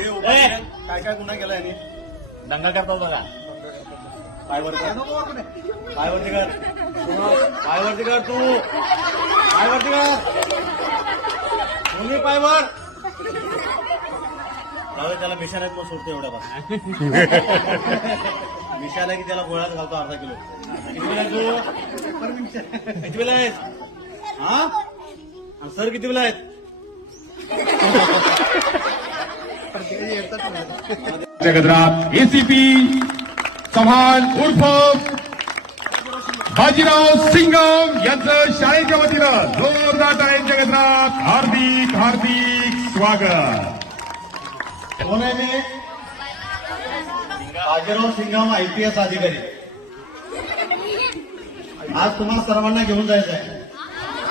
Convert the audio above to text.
काय काय गुन्हा केला याने? दंगा करतो बघा. पायवरती कर, पायवरती कर, पायवरती कर तू, पायवरती कर तुम्ही पायवर. त्याला मिशाला तो सोडतो एवढ्या बस. मिशाला की त्याला गोळ्यात घालतो अर्धा किलो. किती वेळा तू किती वेळा आहेस? हा सर किती वेळा आहेत? जगद्रात एसीपी चव्हाण उर्फ बाजीराव सिंगम यांचं शाळेच्या वतीनं जोरदार टाळ्यांच्या जगद्रात हार्दिक हार्दिक स्वागत. कोण आहे मी? बाजीराव सिंगम IPS अधिकारी. आज तुम्हाला सर्वांना घेऊन जायचं आहे.